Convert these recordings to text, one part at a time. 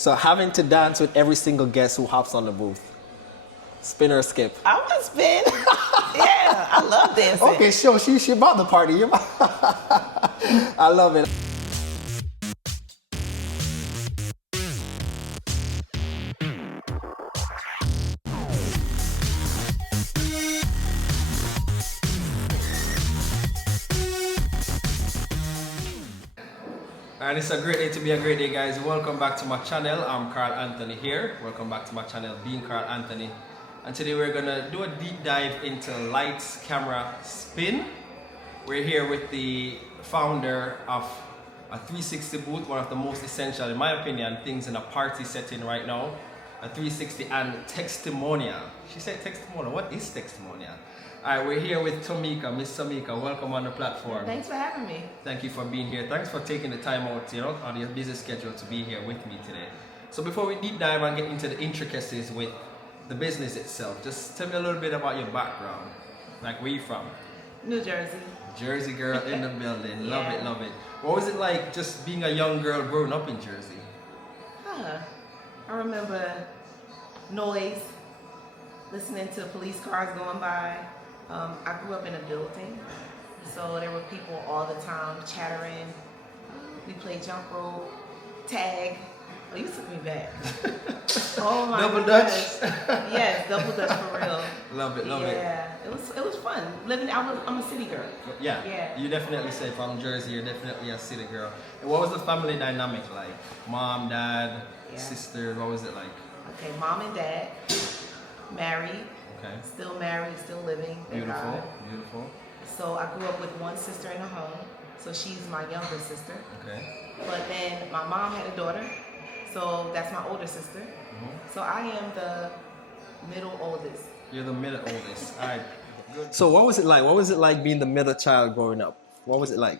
So having to dance with every single guest who hops on the booth. Spin or skip? I want to spin. Yeah, I love dancing. Okay, sure. She bought the party. I love it. And it's a great day to be a great day, guys. Welcome back to my channel. I'm Carl Anthony here. Welcome back to my channel, being Carl Anthony. And today we're gonna do a deep dive into lights, camera, spin. We're here with the founder of a 360 booth, one of the most essential, in my opinion, things in a party setting right now. A 360 and testimonial. She said testimonial. What is testimonial? All right, we're here with Tomeka, Miss Tomeka. Welcome on the platform. Thanks for having me. Thank you for being here. Thanks for taking the time out, on your busy schedule to be here with me today. So before we deep dive and get into the intricacies with the business itself, just tell me a little bit about your background. Like, where you from? New Jersey. Jersey girl in the building. Yeah. Love it, love it. What was it like just being a young girl growing up in Jersey? I remember noise, listening to police cars going by. I grew up in a building, so there were people all the time chattering. We played jump rope, tag. Oh, you took me back. Oh my Double gosh. Dutch. Yes, double dutch for real. Love it, love it. Yeah, it was fun. I'm a city girl. Yeah, Yeah. You definitely say from Jersey, you're definitely a city girl. And what was the family dynamic like? Mom, dad, Yeah. sister, what was it like? Okay, mom and dad, married, Okay. still married, still living. thank Beautiful, God. beautiful. So I grew up with one sister in the home, so she's my younger sister. Okay. But then my mom had a daughter, so that's my older sister. So I am the middle oldest. You're the middle oldest. All right. Good. So what was it like? What was it like being the middle child growing up? What was it like?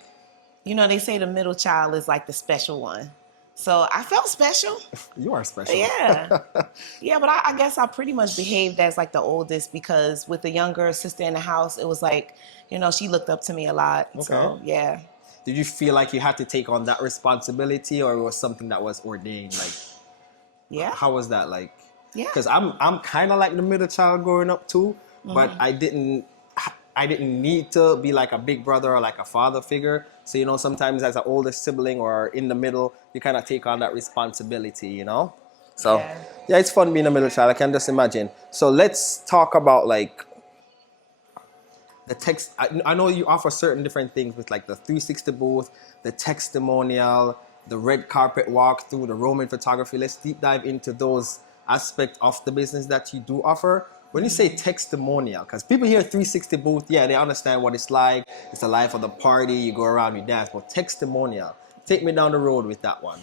You know, they say the middle child is like the special one. So I felt special. You are special. Yeah. Yeah, but I guess I pretty much behaved as like the oldest because with the younger sister in the house, it was like, she looked up to me a lot. Okay. So, yeah. Did you feel like you had to take on that responsibility, or it was something that was ordained? Like, Yeah. how was that like? Yeah. Because I'm kind of like the middle child growing up too, but I didn't need to be like a big brother or like a father figure. So sometimes as an older sibling or in the middle, you kind of take on that responsibility. So yeah, it's fun being a middle child. I can just imagine. So let's talk about like the text. I know you offer certain different things with like the 360 booth, the testimonial, the red carpet walkthrough, the Roman photography. Let's deep dive into those aspects of the business that you do offer. When you say testimonial, because people hear 360 booth, yeah, they understand what it's like. It's the life of the party. You go around, you dance. But testimonial, take me down the road with that one.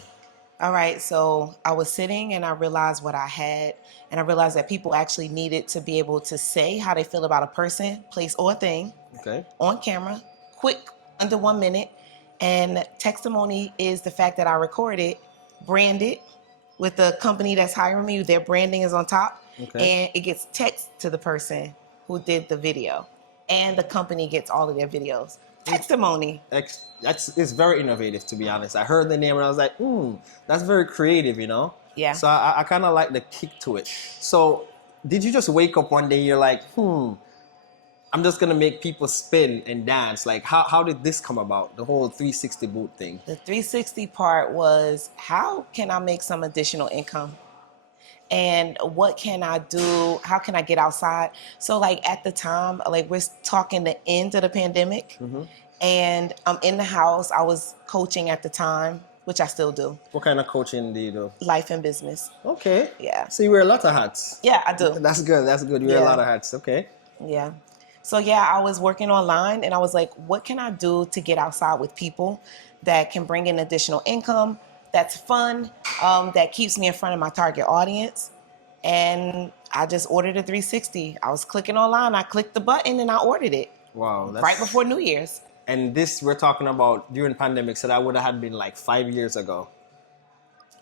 All right, so I was sitting and I realized what I had, and I realized that people actually needed to be able to say how they feel about a person, place, or thing on camera, quick, under 1 minute. And testimony is the fact that I record it, brand it with the company that's hiring me. Their branding is on top, and it gets text to the person who did the video, and the company gets all of their videos. Testimony. It's very innovative, to be honest. I heard the name and I was like, that's very creative, Yeah. So I kind of like the kick to it. So did you just wake up one day and you're like, I'm just going to make people spin and dance? Like, how did this come about, the whole 360 boot thing? The 360 part was, how can I make some additional income? And what can I do? How can I get outside? So like at the time, like we're talking the end of the pandemic, and I'm in the house. I was coaching at the time, which I still do. What kind of coaching do you do? Life and business. Okay. Yeah. So you wear a lot of hats. Yeah, I do. That's good. That's good. You wear a lot of hats. Okay. Yeah. So yeah, I was working online and I was like, what can I do to get outside with people that can bring in additional income, that's fun, that keeps me in front of my target audience? And I just ordered a 360. I was clicking online, I clicked the button and I ordered it. Wow. Right before New Year's. And this we're talking about during pandemic, so that would have been like 5 years ago.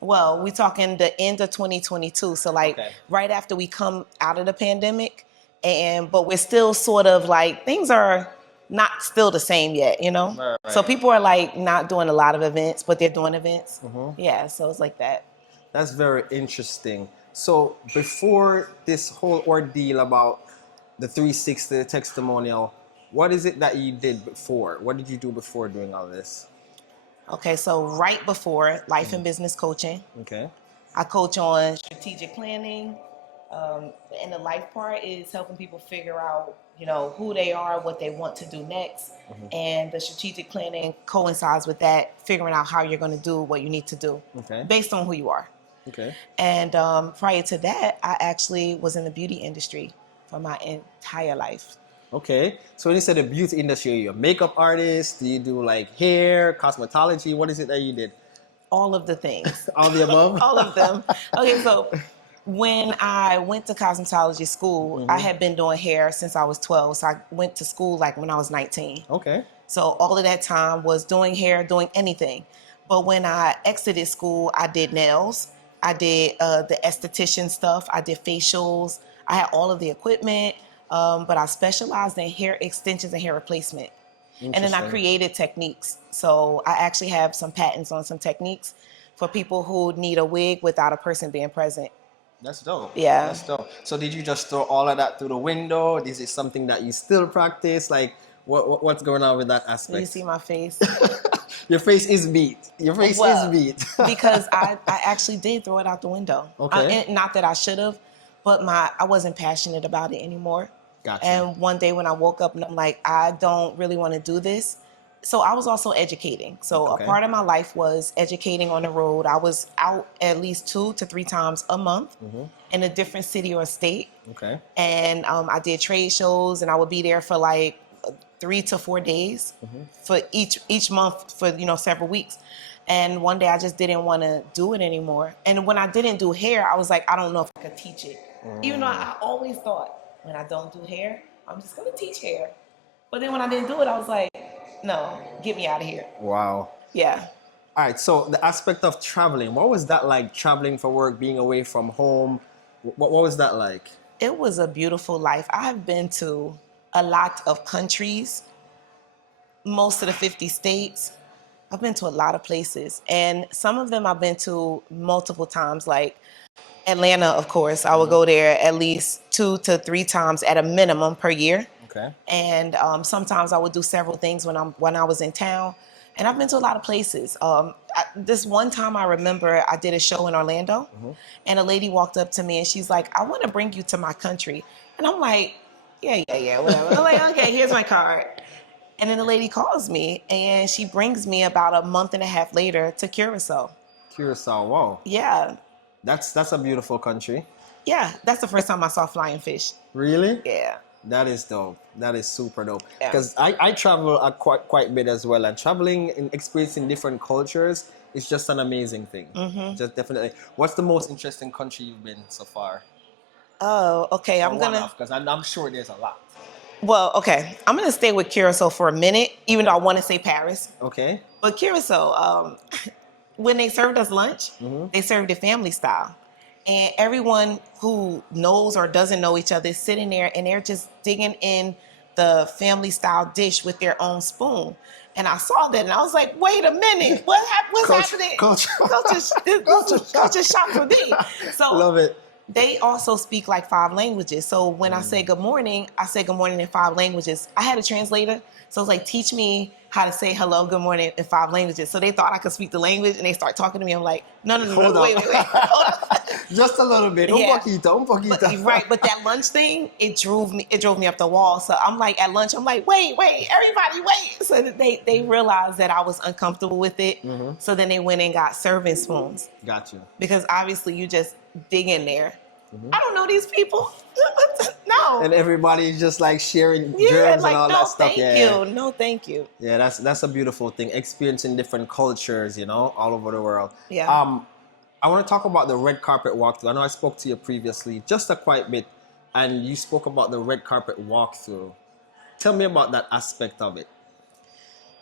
Well, we're talking the end of 2022. So like right after we come out of the pandemic, but we're still sort of like, things are not still the same yet, Right. So people are like not doing a lot of events, but they're doing events. Yeah, so it's like that. That's very interesting. So before this whole ordeal about the 360 testimonial, what is it that you did before? What did you do before doing all this? Okay, so right before life and business coaching, Okay. I coach on strategic planning. And the life part is helping people figure out, who they are, what they want to do next. And the strategic planning coincides with that, figuring out how you're going to do what you need to do based on who you are. Okay. And prior to that, I actually was in the beauty industry for my entire life. Okay. So when you said the beauty industry, are you a makeup artist? Do you do like hair, cosmetology? What is it that you did? All of the things. All the above? All of them. Okay, so when I went to cosmetology school, I had been doing hair since I was 12. So I went to school like when I was 19. Okay. So all of that time was doing hair, doing anything. But when I exited school, I did nails. I did the esthetician stuff. I did facials. I had all of the equipment, but I specialized in hair extensions and hair replacement. And then I created techniques. So I actually have some patents on some techniques for people who need a wig without a person being present. That's dope. Yeah. That's dope. So did you just throw all of that through the window? Is it something that you still practice? Like, what's going on with that aspect? You see my face? Your face is beat. Your face is beat. Because I actually did throw it out the window. Okay. Not that I should have, but I wasn't passionate about it anymore. Gotcha. And one day when I woke up and I'm like, I don't really want to do this. So I was also educating. So a part of my life was educating on the road. I was out at least 2 to 3 times a month in a different city or state. Okay. And I did trade shows, and I would be there for like 3 to 4 days for each month for several weeks. And one day I just didn't want to do it anymore. And when I didn't do hair, I was like, I don't know if I could teach it. Even though I always thought, when I don't do hair, I'm just going to teach hair. But then when I didn't do it, I was like, no, get me out of here. Wow. Yeah. All right. So the aspect of traveling, what was that like, traveling for work, being away from home? What was that like? It was a beautiful life. I've been to a lot of countries, most of the 50 states. I've been to a lot of places. And some of them I've been to multiple times, like Atlanta, of course. I would go there at least 2 to 3 times at a minimum per year. Okay. And sometimes I would do several things when I was in town. And I've been to a lot of places. This one time I remember I did a show in Orlando, and a lady walked up to me and she's like, I want to bring you to my country. And I'm like, yeah, whatever. I'm like, okay, here's my card. And then the lady calls me and she brings me about a month and a half later to Curacao. Curacao, wow. Yeah. That's a beautiful country. Yeah, that's the first time I saw flying fish. Really? Yeah. That is dope. That is super dope. Yeah. Because I travel quite a bit as well, and traveling and experiencing different cultures is just an amazing thing. Just definitely. What's the most interesting country you've been so far? Oh, okay. Because I'm sure there's a lot. Well, okay. I'm gonna stay with Curacao for a minute, even though I want to say Paris. Okay. But Curacao, when they served us lunch, they served it family style. And everyone who knows or doesn't know each other is sitting there and they're just digging in the family style dish with their own spoon. And I saw that and I was like, wait a minute, what's happening? Culture shock for me. So love it. They also speak like 5 languages. So when I say good morning in 5 languages. I had a translator. So it's like, teach me how to say hello, good morning in 5 languages. So they thought I could speak the language and they start talking to me. I'm like, no, wait. Hold on. Just a little bit. Yeah. Un poquito. Right, but that lunch thing, it drove me up the wall. So I'm like, at lunch, I'm like, wait, everybody wait. So that they realized that I was uncomfortable with it. So then they went and got serving spoons. Got you. Because obviously you just dig in there. I don't know these people. No. And everybody's just like sharing germs and all that stuff. No, thank you. Yeah, that's a beautiful thing. Experiencing different cultures, all over the world. Yeah. I want to talk about the red carpet walkthrough. I know I spoke to you previously, just a quite bit, and you spoke about the red carpet walkthrough. Tell me about that aspect of it.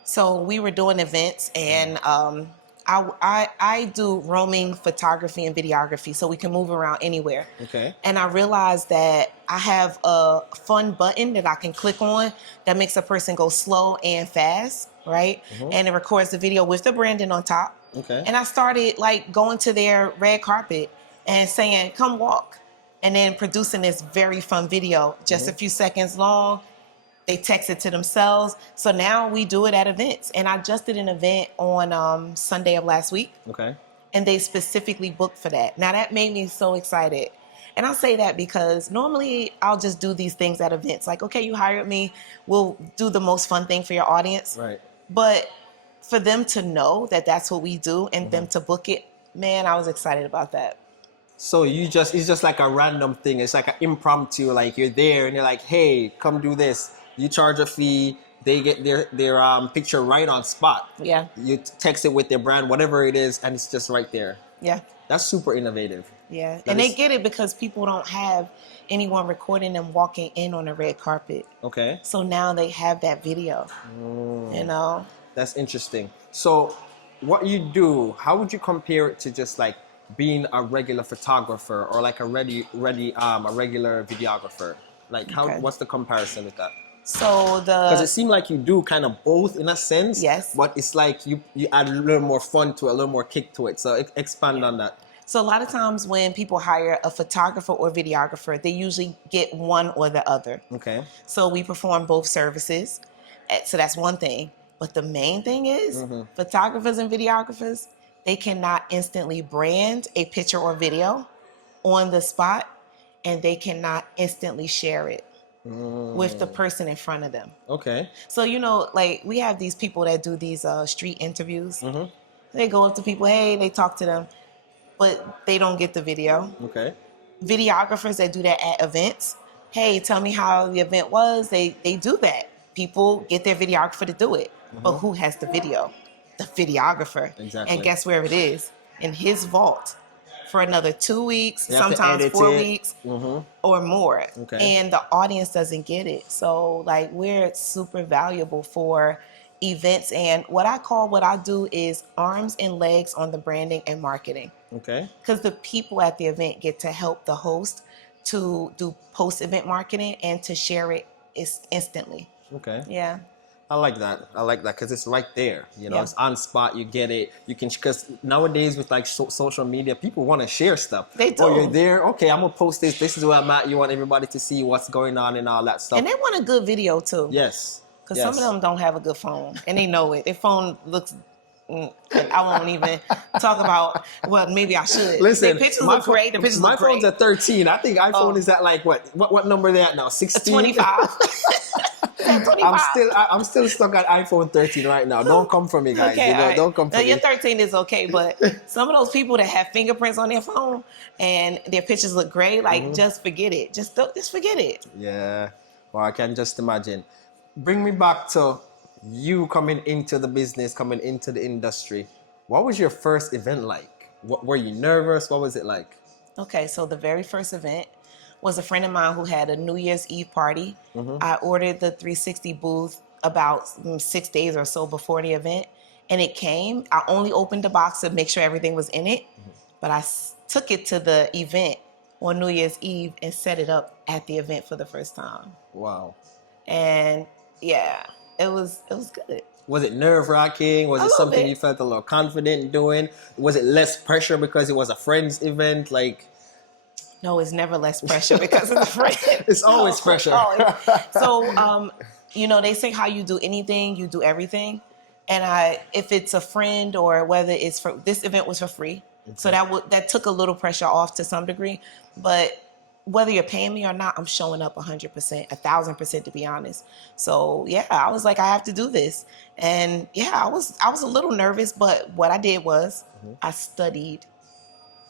So we were doing events, and I do roaming photography and videography, so we can move around anywhere. Okay. And I realized that I have a fun button that I can click on that makes a person go slow and fast, right? And it records the video with the branding on top. Okay. And I started like going to their red carpet and saying, come walk. And then producing this very fun video, just a few seconds long. They text it to themselves. So now we do it at events. And I just did an event on Sunday of last week. Okay. And they specifically booked for that. Now that made me so excited. And I'll say that because normally I'll just do these things at events. Like, okay, you hired me, we'll do the most fun thing for your audience. Right. But for them to know that that's what we do and them to book it, man, I was excited about that. So it's just like a random thing. It's like an impromptu, like you're there and you're like, hey, come do this. You charge a fee. They get their picture right on spot. Yeah. You text it with their brand, whatever it is, and it's just right there. Yeah. That's super innovative. Yeah. And they get it because people don't have anyone recording them walking in on the red carpet. Okay. So now they have that video. You know? That's interesting. So what you do, how would you compare it to just like being a regular photographer or like a regular videographer? Like what's the comparison with that? So because it seemed like you do kind of both in a sense. Yes. But it's like you add a little more fun to it, a little more kick to it. So expand on that. So a lot of times when people hire a photographer or videographer, they usually get one or the other. Okay. So we perform both services. So that's one thing. But the main thing is photographers and videographers, they cannot instantly brand a picture or video on the spot, and they cannot instantly share it with the person in front of them. Okay. So, you know, like we have these people that do these street interviews. They go up to people, hey, they talk to them, but they don't get the video. Okay. Videographers that do that at events, hey, tell me how the event was. They do that. People get their videographer to do it. But who has the video? The videographer. Exactly. And guess where it is? In his vault for another 2 weeks, sometimes 4 weeks or more. Okay. And the audience doesn't get it. So like we're super valuable for events. And what I do is arms and legs on the branding and marketing. Okay. Because the people at the event get to help the host to do post-event marketing and to share it instantly. Okay. Yeah. I like that because it's right there. You know, Yeah. it's on spot. You get it. You can, because nowadays with like social media, people want to share stuff. They do. Oh, you're there. Okay, I'm gonna post this. This is where I'm at. You want everybody to see what's going on and all that stuff. And they want a good video too. Yes. Because some of them don't have a good phone, and they know it. Their phone looks. I won't even talk about. Well, maybe I should. Listen, their pictures look great. The pictures look great. My phone's at 13. I think iPhone is at like what number they at now? 16. 25. 25. I'm still stuck at iPhone 13 right now. Don't come for me, guys. Okay, you know, right. Don't come for now, me. your 13 is okay, but some of those people that have fingerprints on their phone and their pictures look great, like just forget it. Just forget it. Yeah. Well, I can just imagine. Bring me back to you coming into the business, coming into the industry. What was your first event like? Were you nervous? What was it like? Okay, so the very first event was a friend of mine who had a New Year's Eve party. I ordered the 360 booth about 6 days or so before the event, and it came. I only opened the box to make sure everything was in it, but I took it to the event on New Year's Eve and set it up at the event for the first time. Wow. And yeah, it was good. Was it nerve-wracking? Was it something bit. you felt a little confident doing? Was it less pressure because it was a friend's event? Like, no, it's never less pressure because of the friend. It's always pressure. Always. So, you know, they say how you do anything, you do everything. And if it's a friend or whether it's for, this event was for free. Okay. So that took a little pressure off to some degree. But whether you're paying me or not, I'm showing up 100%, 1,000% to be honest. So yeah, I was like, I have to do this. And yeah, I was a little nervous, but what I did was I studied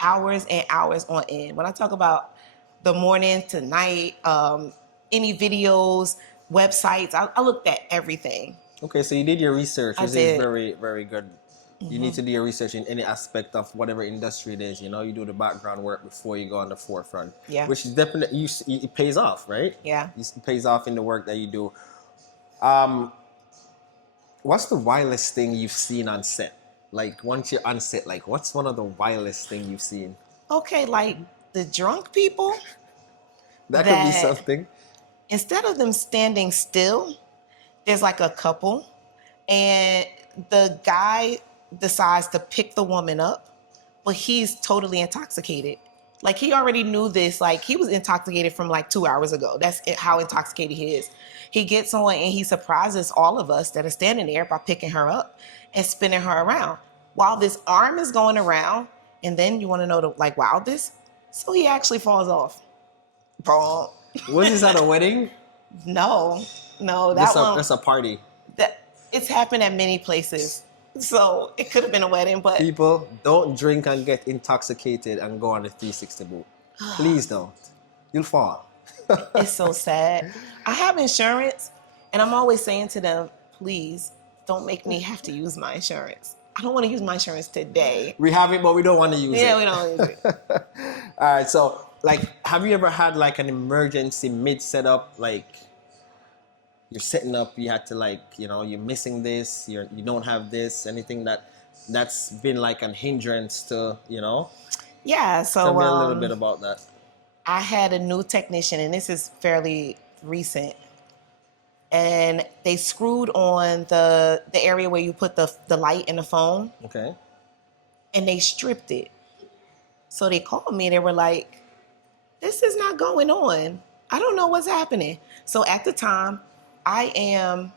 hours and hours on end. When I talk about the morning to night, any videos, websites, I looked at everything. Okay, so you did your research, which is very, very good. Mm-hmm. You need to do your research in any aspect of whatever industry it is. You know, you do the background work before you go on the forefront. Yeah. Which is definitely, it pays off, right? Yeah. It pays off in the work that you do. What's the wildest thing you've seen on set? Like, once you're on set, like, what's one of the wildest thing you've seen? Okay, like the drunk people. That could be something. Instead of them standing still, there's like a couple, and the guy decides to pick the woman up, but he's totally intoxicated. Like, he already knew this. Like, he was intoxicated from like 2 hours ago. That's how intoxicated he is. He gets on and he surprises all of us that are standing there by picking her up and spinning her around while this arm is going around. And then you want to know the like wildest? So he actually falls off. Bro. Was this at a wedding? No, that's a party. It's happened at many places. So it could have been a wedding, but people, don't drink and get intoxicated and go on the 360 boot. Please don't. You'll fall. It's so sad. I have insurance, and I'm always saying to them, please don't make me have to use my insurance. I don't want to use my insurance today. We have it, but we don't want to use it. Yeah, we don't use it. All right, so like, have you ever had like an emergency mid setup? Like, you're setting up, you had to like, you know, you're missing this, you don't have this, anything that's been like an hindrance to, you know? Yeah, so tell me a little bit about that. I had a new technician, and this is fairly recent, and they screwed on the area where you put the light in the phone. Okay. And they stripped it. So they called me, they were like, this is not going on. I don't know what's happening. So at the time, I am,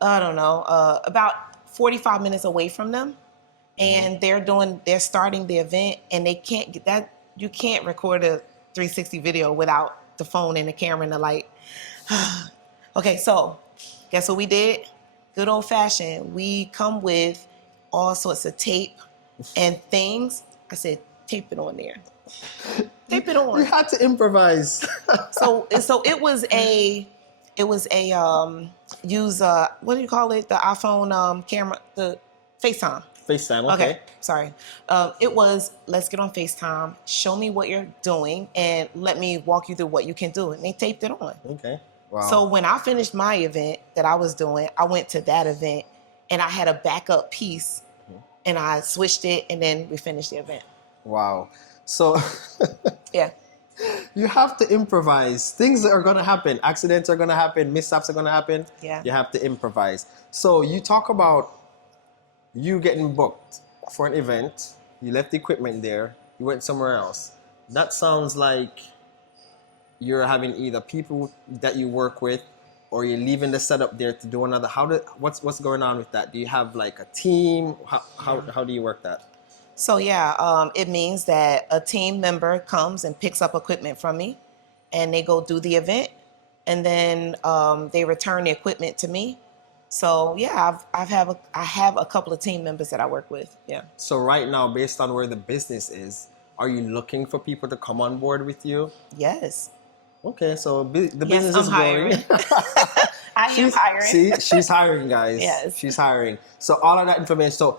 about 45 minutes away from them, and they're starting the event, and they can't get that. You can't record a 360 video without the phone and the camera and the light. Okay, so guess what we did? Good old fashioned. We come with all sorts of tape and things. I said, tape it on there. Tape it on. You had to improvise. So it was a use what do you call it? The iPhone camera, the FaceTime. FaceTime, okay. Sorry. It was, let's get on FaceTime, show me what you're doing, and let me walk you through what you can do. And they taped it on. Okay. Wow. So when I finished my event that I was doing, I went to that event, and I had a backup piece, and I switched it, and then we finished the event. Wow. So yeah. You have to improvise. Things are going to happen. Accidents are going to happen. Mishaps are going to happen. Yeah. You have to improvise. So you talk about you getting booked for an event. You left the equipment there. You went somewhere else. That sounds like you're having either people that you work with, or you're leaving the setup there to do another. What's going on with that? Do you have like a team? How do you work that? So yeah, it means that a team member comes and picks up equipment from me, and they go do the event, and then they return the equipment to me. So yeah, I have a couple of team members that I work with. Yeah. So right now, based on where the business is, are you looking for people to come on board with you? Yes. Okay, so the business is growing. I am hiring. See, she's hiring, guys. Yes. She's hiring. So all of that information. So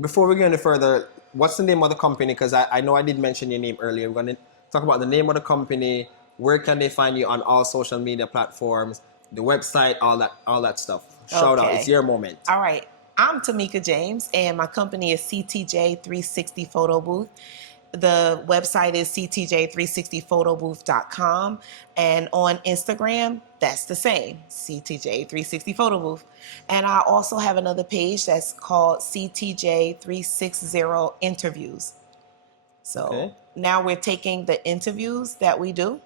before we go any further, what's the name of the company? Because I know I did mention your name earlier. We're going to talk about the name of the company. Where can they find you on all social media platforms? The website, all that stuff. Shout out. It's your moment. All right. I'm Tomeka James, and my company is CTJ 360 Photo Booth. The website is ctj360photobooth.com, and on Instagram, that's the same, CTJ360 Photo Booth. And I also have another page that's called CTJ360 Interviews. So now we're taking the interviews that we do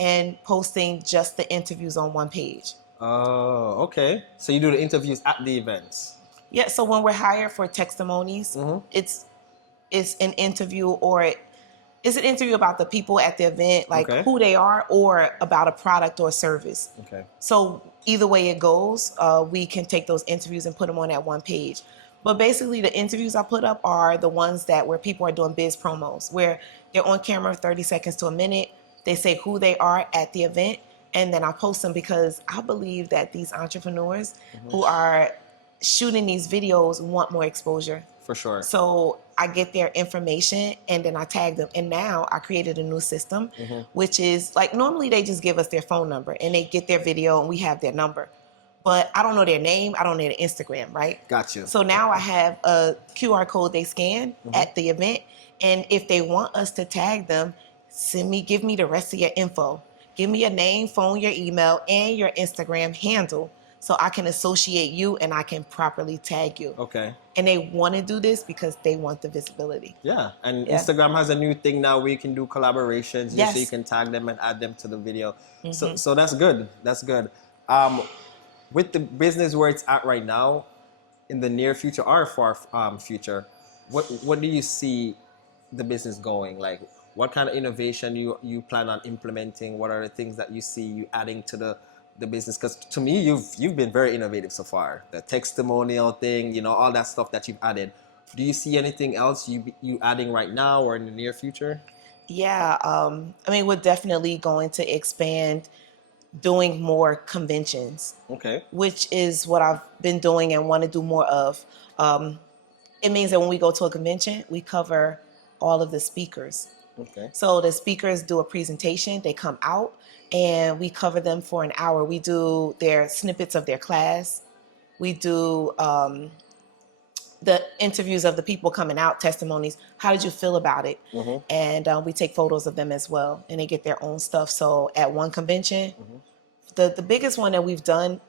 and posting just the interviews on one page. Oh, okay. So you do the interviews at the events? Yeah, so when we're hired for testimonies, it's an interview, or it's an interview about the people at the event, like who they are, or about a product or service. Okay. So either way it goes, we can take those interviews and put them on that one page. But basically the interviews I put up are the ones where people are doing biz promos, where they're on camera 30 seconds to a minute. They say who they are at the event, and then I post them because I believe that these entrepreneurs who are shooting these videos want more exposure. For sure. So I get their information and then I tag them. And now I created a new system, which is like, normally they just give us their phone number and they get their video and we have their number. But I don't know their name. I don't know their Instagram, right? Gotcha. So now I have a QR code they scan at the event. And if they want us to tag them, give me the rest of your info. Give me your name, phone, your email, and your Instagram handle, so I can associate you and I can properly tag you. Okay. And they want to do this because they want the visibility. Yeah, and Instagram has a new thing now where you can do collaborations. Yes. So you can tag them and add them to the video. Mm-hmm. So that's good. That's good. With the business where it's at right now, in the near future or far future, what do you see the business going? Like, what kind of innovation you plan on implementing? What are the things that you see you adding to the business? Because to me, you've been very innovative so far. The testimonial thing, you know, all that stuff that you've added. Do you see anything else you adding right now or in the near future? Yeah, I mean, we're definitely going to expand doing more conventions. Okay. Which is what I've been doing and want to do more of. It means that when we go to a convention, we cover all of the speakers. Okay. So the speakers do a presentation, they come out, and we cover them for an hour. We do their snippets of their class. We do the interviews of the people coming out, testimonies. How did you feel about it? Mm-hmm. And we take photos of them as well, and they get their own stuff. So at one convention, the biggest one that we've done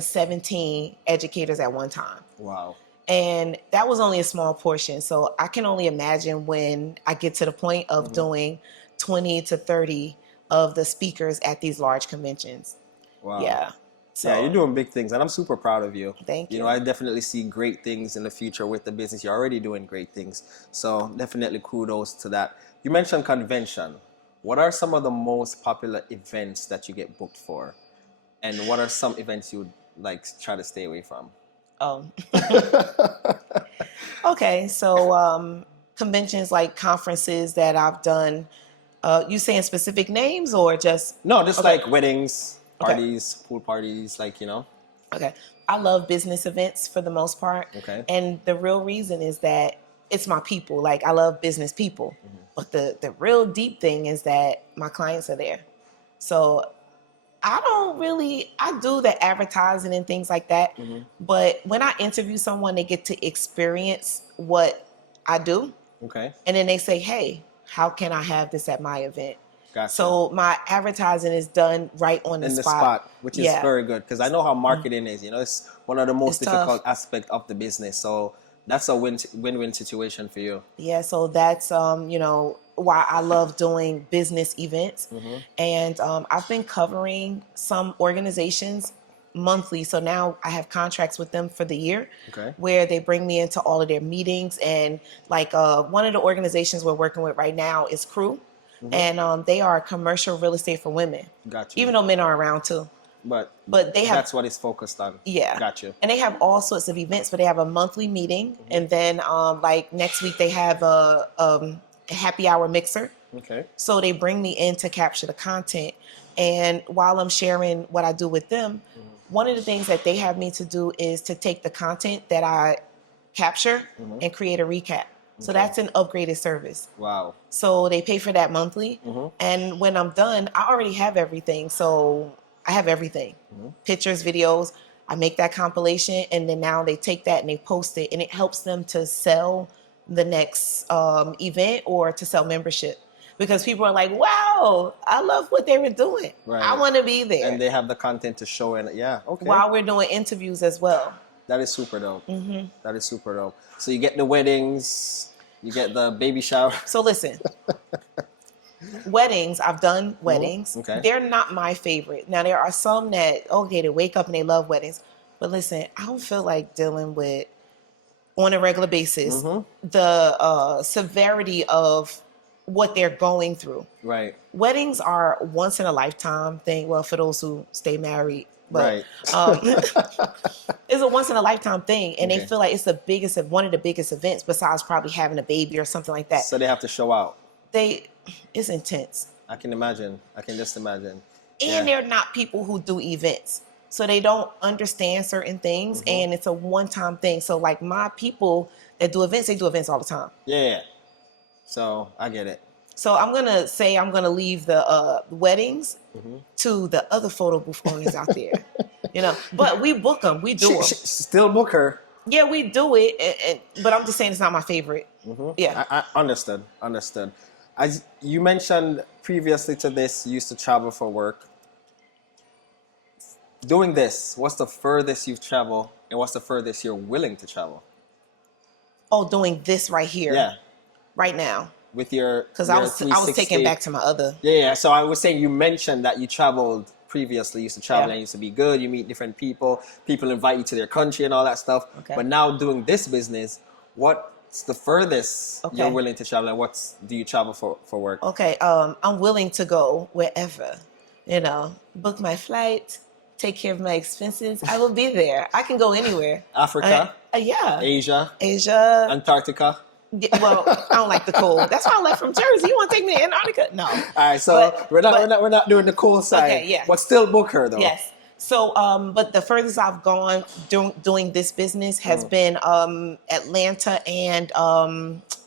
17 educators at one time. Wow. And that was only a small portion. So I can only imagine when I get to the point of doing 20 to 30 of the speakers at these large conventions. Wow. Yeah. So, yeah, you're doing big things, and I'm super proud of you. Thank you. You know, I definitely see great things in the future with the business. You're already doing great things. So definitely kudos to that. You mentioned convention. What are some of the most popular events that you get booked for? And what are some events you would like try to stay away from? Okay, so conventions like conferences that I've done. You saying specific names or just? No, just okay. like weddings, parties, pool parties, like, you know. Okay, I love business events for the most part. Okay. And the real reason is that it's my people. Like, I love business people. But the real deep thing is that my clients are there. So I do the advertising and things like that. But when I interview someone, they get to experience what I do. Okay. And then they say, hey, how can I have this at my event? Gotcha. So my advertising is done right on the spot. Which is very good, because I know how marketing is. You know, it's one of the most difficult aspects of the business. So that's a win-win situation for you. Yeah, so that's you know, why I love doing business events. And I've been covering some organizations monthly. So now I have contracts with them for the year, where they bring me into all of their meetings. And like one of the organizations we're working with right now is Crew. And they are commercial real estate for women. Gotcha. Even though men are around too. But they have, that's what it's focused on. Yeah. Gotcha. And they have all sorts of events, but they have a monthly meeting. And then like next week they have a happy hour mixer. Okay. So they bring me in to capture the content. And while I'm sharing what I do with them, one of the things that they have me to do is to take the content that I capture and create a recap. So that's an upgraded service. Wow. So they pay for that monthly. And when I'm done, I already have everything. So I have everything. Pictures, videos. I make that compilation, and then now they take that and they post it, and it helps them to sell the next event or to sell membership. Because people are like, wow, I love what they were doing. Right. I want to be there. And they have the content to show it. Yeah, okay. While we're doing interviews as well. That is super dope. That is super dope. So you get the weddings, you get the baby shower. So listen, weddings, I've done weddings. Okay. They're not my favorite. Now, there are some that, okay, they wake up and they love weddings. But listen, I don't feel like dealing with, on a regular basis, the severity of what they're going through. Right. Weddings are once in a lifetime thing. Well, for those who stay married. But, it's a once in a lifetime thing, and they feel like it's one of the biggest events besides probably having a baby or something like that. So they have to show out. It's intense. I can imagine. I can just imagine. And they're not people who do events, so they don't understand certain things, and it's a one-time thing. So like my people that do events, they do events all the time. Yeah. So I get it. So I'm gonna leave the weddings to the other photo booth owners out there, you know. But we book them, we do them. Still book her. Yeah, we do it, but I'm just saying it's not my favorite. Yeah, I understood. As you mentioned previously to this, you used to travel for work. Doing this, what's the furthest you've traveled, and what's the furthest you're willing to travel? Oh, doing this right here. Yeah. Right now. With your because I was taken back to my other. Yeah. So I was saying, you mentioned that you traveled previously. You used to travel, and it used to be good. You meet different people. People invite you to their country and all that stuff. Okay. But now doing this business, what's the furthest you're willing to travel, and do you travel for work? Okay. I'm willing to go wherever. You know, book my flight, take care of my expenses. I will be there. I can go anywhere. Africa. Yeah. Asia. Antarctica. Well, I don't like the cold. That's why I left from Jersey. You want to take me to Antarctica? No. All right, so we're not doing the cold side. Okay, yeah. But still book her though. Yes. So, but the furthest I've gone doing this business has been Atlanta and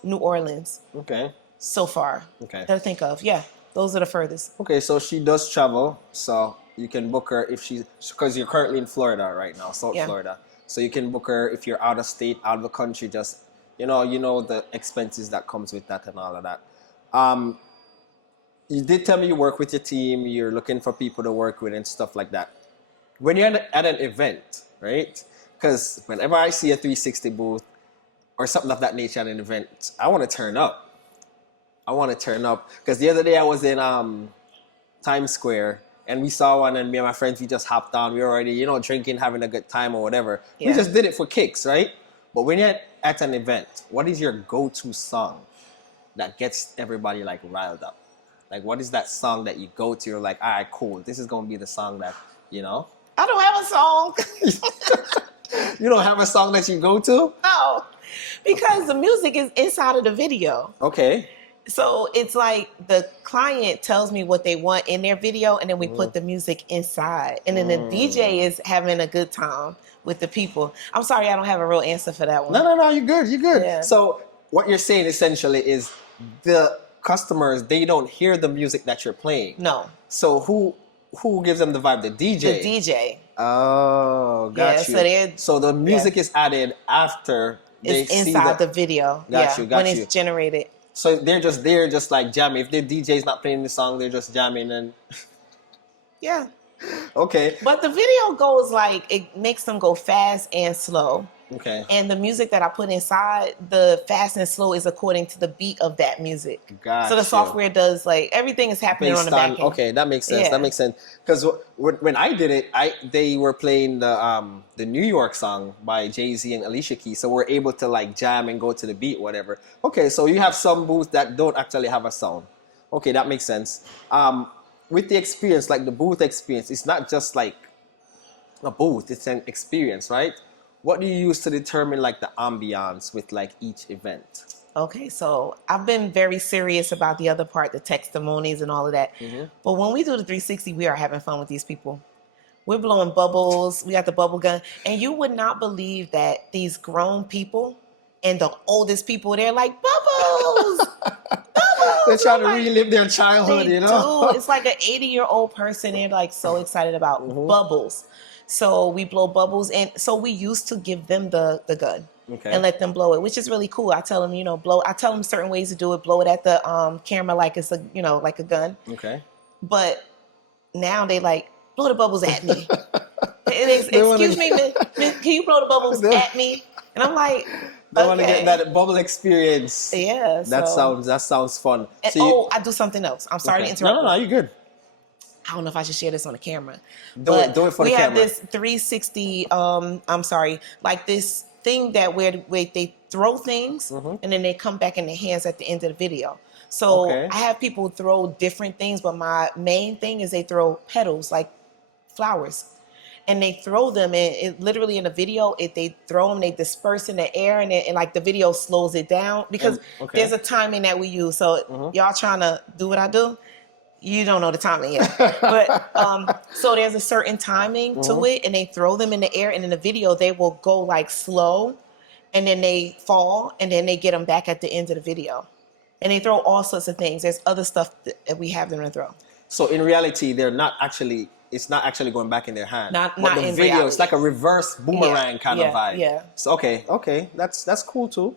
New Orleans. Okay. So far. Okay. That I think of. Yeah, those are the furthest. Okay, so she does travel, so you can book her because you're currently in Florida right now, South Florida. So you can book her if you're out of state, out of the country, just you know the expenses that comes with that and all of that. You did tell me you work with your team, you're looking for people to work with and stuff like that. When you're at an event, right? Because whenever I see a 360 booth or something of that nature at an event, I want to turn up. Because the other day I was in Times Square and we saw one, and me and my friends, we just hopped on. We were already, drinking, having a good time or whatever. Yeah. We just did it for kicks, right? But when you're at an event, what is your go-to song that gets everybody like riled up? Like, what is that song that you go to? You're like, all right, cool. This is going to be the song that, I don't have a song. You don't have a song that you go to? No, because the music is inside of the video. Okay. So it's like the client tells me what they want in their video, and then we put the music inside. And then the DJ is having a good time with the people. I'm sorry, I don't have a real answer for that one. No, you're good. Yeah. So what you're saying essentially is the customers, they don't hear the music that you're playing. No. So who gives them the vibe? The DJ? The DJ. Oh, got you. So the music is added after they it's see inside the video. Got you. When it's generated. So they're just like jamming. If the DJ's not playing the song, they're just jamming and yeah. Okay. But the video goes it makes them go fast and slow. Okay. And the music that I put inside, the fast and slow is according to the beat of that music. Gotcha. So the software does everything is happening on the back end. Okay, that makes sense. Yeah. That makes sense. Because when I did it, they were playing the New York song by Jay-Z and Alicia Keys, so we're able to jam and go to the beat, whatever. Okay, so you have some booths that don't actually have a sound. Okay, that makes sense. With the experience, the booth experience, it's not just a booth; it's an experience, right? What do you use to determine the ambiance with each event? Okay, so I've been very serious about the other part, the testimonies and all of that. Mm-hmm. But when we do the 360, we are having fun with these people. We're blowing bubbles. We got the bubble gun. And you would not believe that these grown people and the oldest people, they're like, bubbles! Bubbles! They're trying to relive their childhood, they do. It's like an 80-year-old person. They're so excited about bubbles. So we blow bubbles, and so we used to give them the gun and let them blow it, which is really cool. I tell them, blow. I tell them certain ways to do it. Blow it at the camera like it's a, like a gun. Okay. But now they blow the bubbles at me. Excuse me, can you blow the bubbles at me? And I'm like, they want to get that bubble experience. Yeah. That sounds fun. And, I do something else. I'm sorry to interrupt. No, you're good. I don't know if I should share this on the camera. Do it for the camera. We have this 360, this thing that where they throw things and then they come back in their hands at the end of the video. So I have people throw different things, but my main thing is they throw petals, like flowers. And they throw them, and it literally in the video, they throw them, they disperse in the air, and the video slows it down because there's a timing that we use. So y'all trying to do what I do? You don't know the timing yet. But so there's a certain timing to it, and they throw them in the air, and in the video they will go slow, and then they fall, and then they get them back at the end of the video. And they throw all sorts of things. There's other stuff that we have them to throw. So in reality, it's not actually going back in their hand. Not the in video, reality. it's like a reverse boomerang kind of vibe. Yeah. So okay. That's cool too.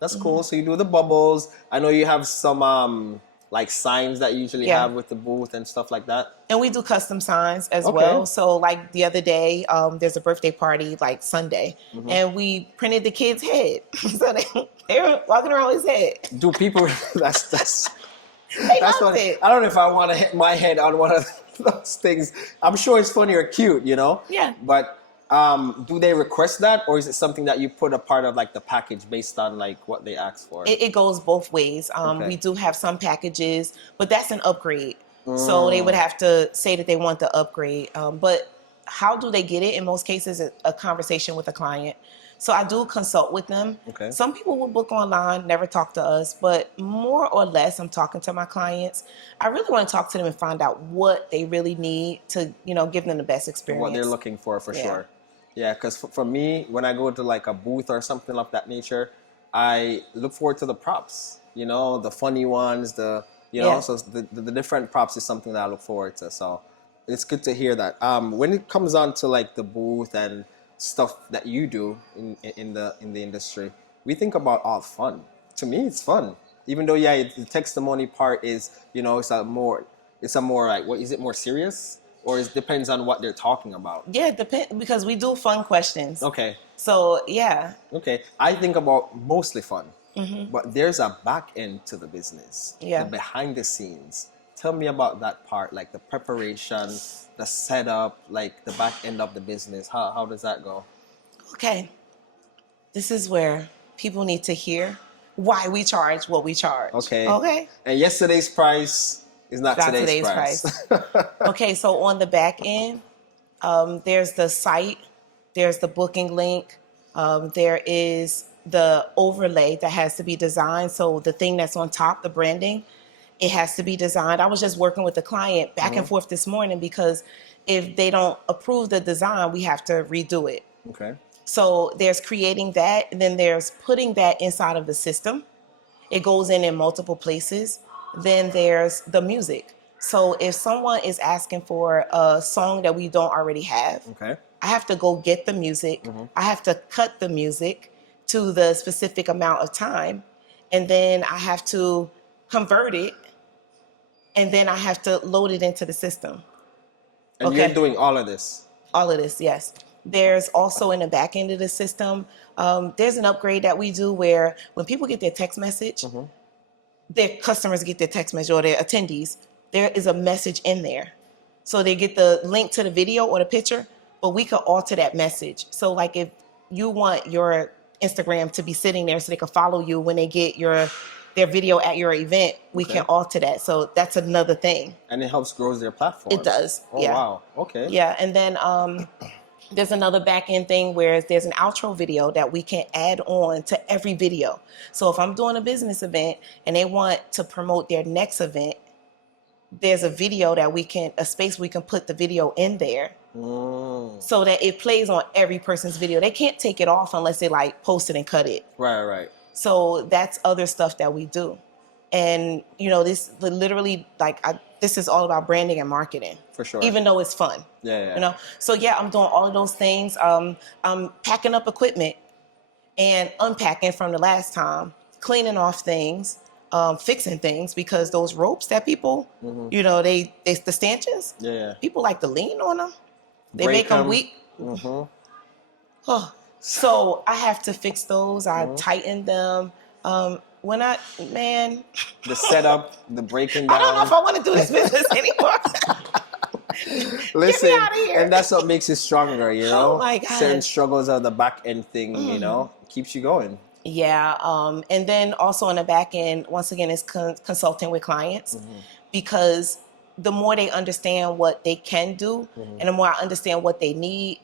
That's cool. So you do the bubbles. I know you have some like signs that you usually have with the booth and stuff like that? And we do custom signs as well. So like the other day, there's a birthday party like Sunday, and we printed the kid's head. So they were walking around with his head. Do people? That's They loved it. I don't know if I want to hit my head on one of those things. I'm sure it's funny or cute, you know. Yeah. But do they request that, or is it something that you put a part of like the package based on like what they ask for? It goes both ways. We do have some packages, but that's an upgrade. So they would have to say that they want the upgrade. But how do they get it? In most cases, a conversation with a client. So I do consult with them. Okay. Some people will book online, never talk to us, but more or less I'm talking to my clients. I really want to talk to them and find out what they really need to, give them the best experience. What they're looking for sure. Yeah, because for me, when I go to like a booth or something of that nature, I look forward to the props, the funny ones, so the different props is something that I look forward to. So it's good to hear that. When it comes on to like the booth and stuff that you do in the industry, we think about all fun. To me, it's fun. Even though, the testimony part is, it's a more like, what is it, more serious? Or it depends on what they're talking about? Yeah, it depends, because we do fun questions. Okay. So, yeah. Okay. I think about mostly fun. But there's a back end to the business. Yeah. The behind the scenes. Tell me about that part, like the preparation, the setup, like the back end of the business. How does that go? Okay. This is where people need to hear why we charge what we charge. Okay. And yesterday's price is not today's price. Okay, so on the back end, there's the site, there's the booking link, there is the overlay that has to be designed. So the thing that's on top, the branding, it has to be designed. I was just working with the client back and forth this morning, because if they don't approve the design, we have to redo it. Okay. So there's creating that, and then there's putting that inside of the system. It goes in multiple places. Then there's the music. So if someone is asking for a song that we don't already have, I have to go get the music. I have to cut the music to the specific amount of time, and then I have to convert it, and then I have to load it into the system. And you're doing all of this? All of this, yes. There's also in the back end of the system, there's an upgrade that we do where when people get their text message, their customers get their text message, or their attendees, there is a message in there. So they get the link to the video or the picture, but we could alter that message. So like if you want your Instagram to be sitting there so they can follow you when they get their video at your event, we can alter that. So that's another thing. And it helps grow their platform. It does. Oh, wow. Okay. Yeah. And then there's another back end thing where there's an outro video that we can add on to every video. So if I'm doing a business event and they want to promote their next event, there's a video that a space we can put the video in there so that it plays on every person's video. They can't take it off unless they like post it and cut it. Right. So that's other stuff that we do. And, this literally, this is all about branding and marketing. For sure. Even though it's fun. Yeah. So, I'm doing all of those things. I'm packing up equipment and unpacking from the last time, cleaning off things, fixing things, because those ropes that people, they the stanchions, people like to lean on them. They make them weak. So I have to fix those. I tighten them. The setup, the breaking down. I don't know if I want to do this business anymore. Listen, get me out of here. And that's what makes you stronger, Oh my God. Certain struggles of the back end thing, keeps you going. Yeah. And then also on the back end, once again, is consulting with clients, because the more they understand what they can do and the more I understand what they need,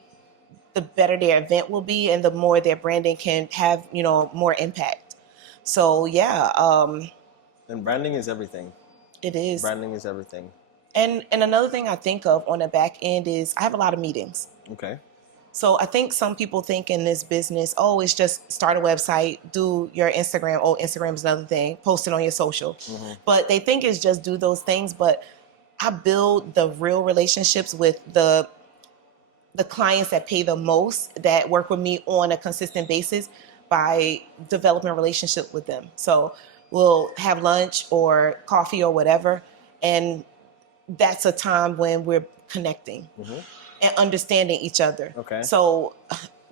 the better their event will be, and the more their branding can have, more impact. So, and branding is everything. It is. Branding is everything. And another thing I think of on the back end is I have a lot of meetings. Okay. So I think some people think in this business, it's just start a website, do your Instagram. Oh, Instagram is another thing. Post it on your social. But they think it's just do those things. But I build the real relationships with the clients that pay the most, that work with me on a consistent basis, by developing a relationship with them. So we'll have lunch or coffee or whatever. And that's a time when we're connecting and understanding each other. Okay. So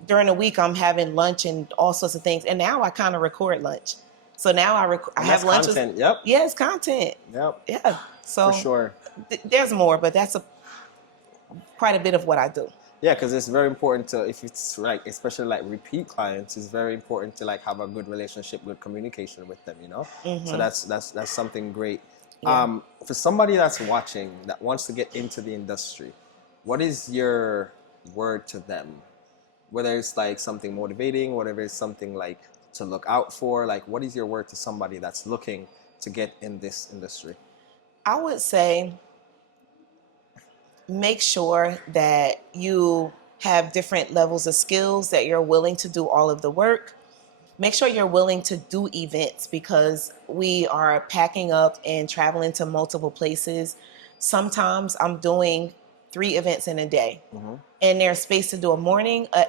during the week, I'm having lunch and all sorts of things. And now I kind of record lunch. So now I have lunch. Content. Yep. Yeah, it's content. Yep. Yeah. So for sure. There's more, but that's quite a bit of what I do. Yeah, because it's very important to, if it's like, especially like repeat clients, it's very important to like have a good relationship, good communication with them, you know? So that's something great. Yeah. For somebody that's watching, that wants to get into the industry, what is your word to them? Whether it's like something motivating, whatever it's something like to look out for, like what is your word to somebody that's looking to get in this industry? I would say make sure that you have different levels of skills, that you're willing to do all of the work. Make sure you're willing to do events, because we are packing up and traveling to multiple places. Sometimes I'm doing 3 events in a day, and there's space to do a morning, an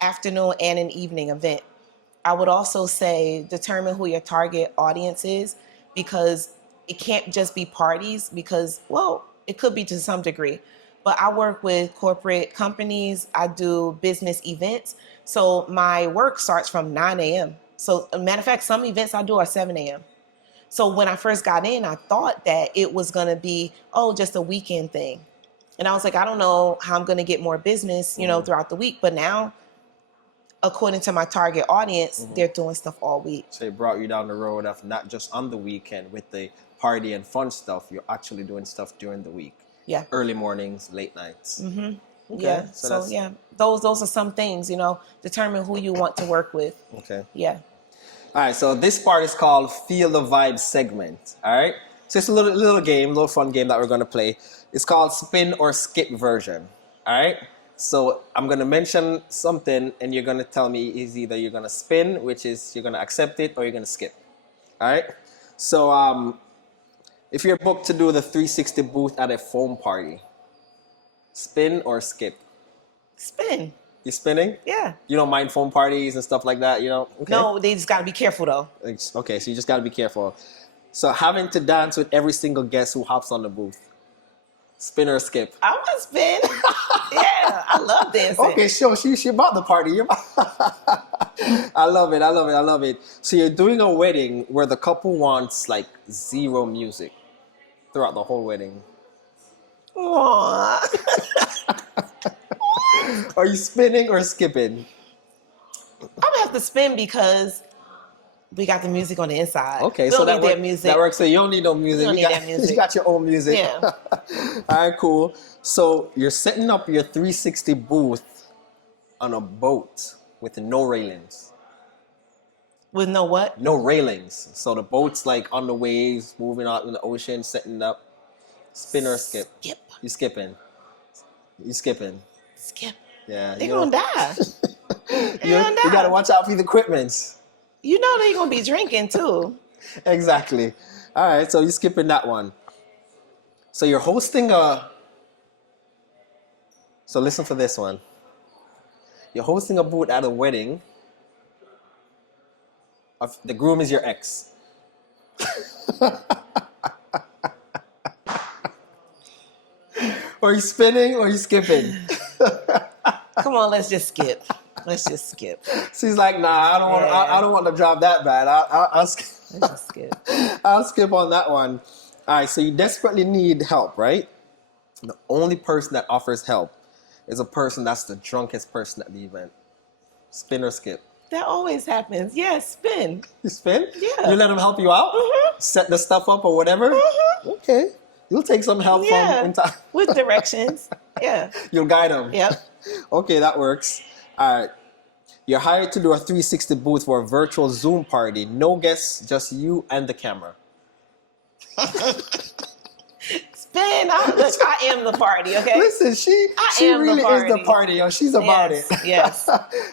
afternoon, and an evening event. I would also say determine who your target audience is, because it can't just be parties, because, well, it could be to some degree. But I work with corporate companies. I do business events. So my work starts from 9 a.m. So, a matter of fact, some events I do are 7 a.m. So when I first got in, I thought that it was going to be, just a weekend thing. And I was like, I don't know how I'm going to get more business, throughout the week. But now, according to my target audience, they're doing stuff all week. So it brought you down the road of not just on the weekend with the party and fun stuff, you're actually doing stuff during the week. Yeah. Early mornings, late nights. Okay. Yeah. So yeah, those are some things, determine who you want to work with. Okay. Yeah. All right. So this part is called Feel the Vibe segment. All right. So it's a little game, little fun game that we're going to play. It's called spin or skip version. All right. So I'm going to mention something and you're going to tell me is either you're going to spin, which is you're going to accept it, or you're going to skip. All right. So if you're booked to do the 360 booth at a foam party, spin or skip? Spin. You spinning? Yeah. You don't mind foam parties and stuff like that, Okay. No, they just got to be careful though. Okay, so you just got to be careful. So having to dance with every single guest who hops on the booth, spin or skip? I want to spin. Yeah, I love dancing. Okay, sure. She bought the party. I love it. So you're doing a wedding where the couple wants like zero music throughout the whole wedding. Aww. Are you spinning or skipping? I'm gonna have to spin because we got the music on the inside. Okay, we so don't need that music. That works. So you don't need no music. You don't need that music. You got your own music. Yeah. All right, cool. So you're setting up your 360 booth on a boat with no railings. With no what? No railings. So the boat's like on the waves, moving out in the ocean, setting up. Spin or skip? Skip. You skipping. Skip. Yeah. They're gonna die. You gotta watch out for the equipment. You know they're gonna be drinking too. Exactly. All right, so you're skipping that one. So you're hosting a... So listen for this one. You're hosting a booth at a wedding. The groom is your ex. Are you spinning or are you skipping? Come on, let's just skip. Let's just skip. She's like, nah, I don't want to drop that bad. I'll skip. Let's just skip. I'll skip on that one. All right, so you desperately need help, right? The only person that offers help is a person that's the drunkest person at the event. Spin or skip? That always happens. Yeah, spin. You spin? Yeah. You let them help you out? Set the stuff up or whatever? Okay. You'll take some help from... with directions. Yeah. You'll guide them. Yep. Okay, that works. All right. You're hired to do a 360 booth for a virtual Zoom party. No guests, just you and the camera. Spin. Look, I am the party, okay? Listen, she really is the party, yo. She's about it. Yes.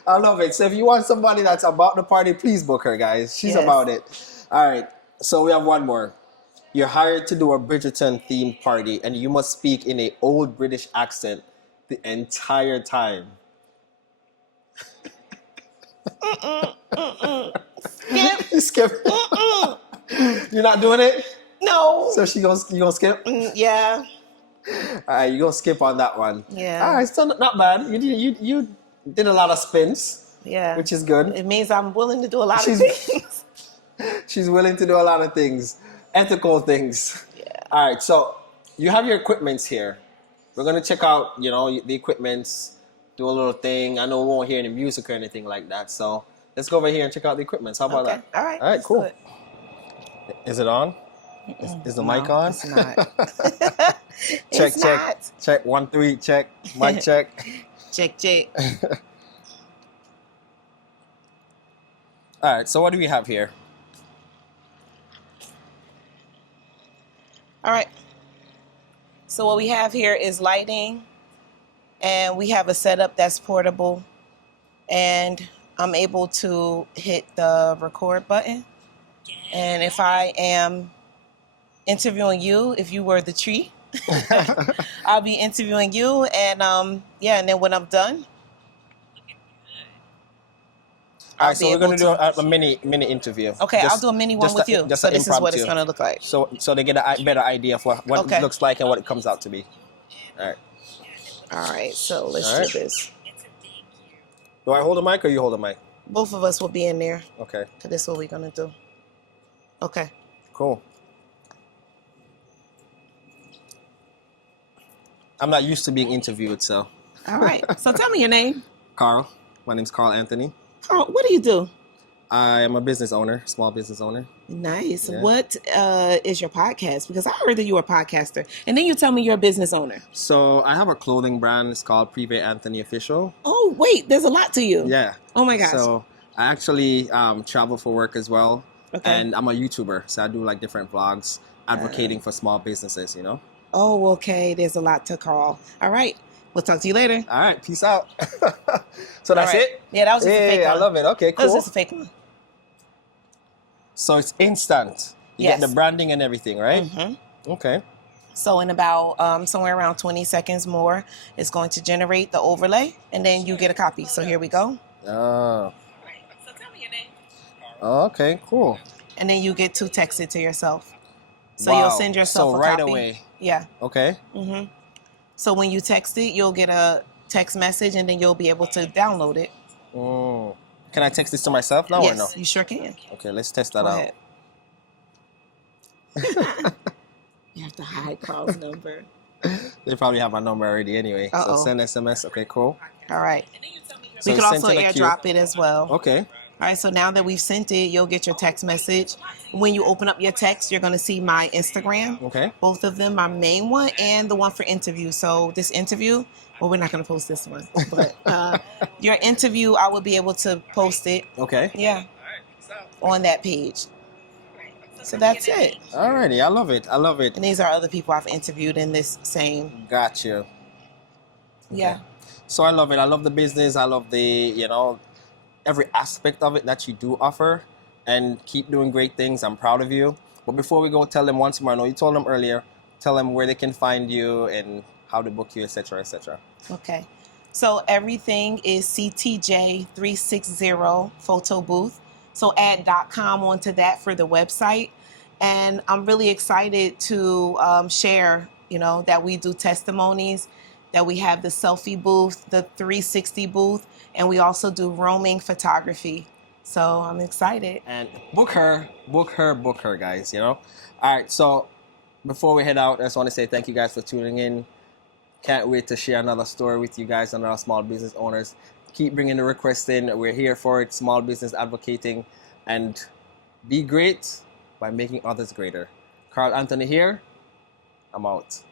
I love it. So if you want somebody that's about the party, please book her, guys. She's about it. All right. So we have one more. You're hired to do a Bridgerton themed party and you must speak in an old British accent the entire time. Skip. Skip. You're not doing it? No. So you gonna skip? Yeah. All right, you gonna skip on that one. Yeah. All right, still not bad. You did a lot of spins. Yeah. Which is good. It means I'm willing to do a lot of things. She's willing to do a lot of things, ethical things. Yeah. All right, so you have your equipments here. We're gonna check out, the equipments, do a little thing. I know we won't hear any music or anything like that, so let's go over here and check out the equipments. How about that? All right. All right, cool. Is it on? Is the mic on? It's not. check, it's check, not. check. 1, 2, check. Mic check. Check. All right, so what do we have here? All right. So what we have here is lighting, and we have a setup that's portable, and I'm able to hit the record button. And if I am interviewing you, if you were the tree, I'll be interviewing you, and and then when I'm done, all right, so we're gonna do a mini interview. Okay, I'll do a mini one with you. So this is what it's gonna look like. So they get a better idea of what it looks like and what it comes out to be. All right. All right. So let's do this. Do I hold the mic or you hold the mic? Both of us will be in there. Okay. So this is what we're gonna do. Okay. Cool. I'm not used to being interviewed, so. All right. So tell me your name. Carl. My name's Carl Anthony. Carl, what do you do? I am a business owner, small business owner. Nice. Yeah. What is your podcast? Because I heard that you were a podcaster, and then you tell me you're a business owner. So I have a clothing brand. It's called Privé Anthony Official. Oh, wait. There's a lot to you. Yeah. Oh, my gosh. So I actually travel for work as well. Okay. And I'm a YouTuber. So I do like different vlogs advocating for small businesses, Oh, okay. There's a lot to Carl. All right. We'll talk to you later. All right. Peace out. So that's it? Yeah, that was just a fake one. I love it. Okay, cool. That was just a fake one. So it's instant. You get the branding and everything, right? Mm-hmm. Okay. So in about somewhere around 20 seconds more, it's going to generate the overlay, and then you get a copy. So here we go. Oh. So tell me your name. Okay, cool. And then you get to text it to yourself. So you'll send yourself a copy. Right away. Yeah. Okay. Mm-hmm. So when you text it, you'll get a text message, and then you'll be able to download it. Oh. Can I text this to myself now or no? Yes, you sure can. Okay, let's test that out. You have to hide Carl's number. They probably have my number already anyway. So send SMS. Okay, cool. All right. We could also airdrop it as well. Okay. All right, so now that we've sent it, you'll get your text message. When you open up your text, you're going to see my Instagram. Okay. Both of them, my main one and the one for interview. So this interview, well, we're not going to post this one, but your interview, I will be able to post it. Okay. Yeah. On that page. So that's it. Alrighty, I love it. I love it. And these are other people I've interviewed in this same. Gotcha. Okay. Yeah. So I love it. I love the business. I love the, every aspect of it that you do offer, and keep doing great things. I'm proud of you. But before we go, tell them once more. I know you told them earlier. Tell them where they can find you and how to book you, etc., etc. Okay. So everything is CTJ360 photo booth. So add .com onto that for the website. And I'm really excited to share, that we do testimonies, that we have the selfie booth, the 360 booth, and we also do roaming photography. So I'm excited. And book her, guys, All right, so before we head out, I just want to say thank you guys for tuning in. Can't wait to share another story with you guys and our small business owners. Keep bringing the requests in. We're here for it, small business advocating, and be great by making others greater. Carl Anthony here. I'm out.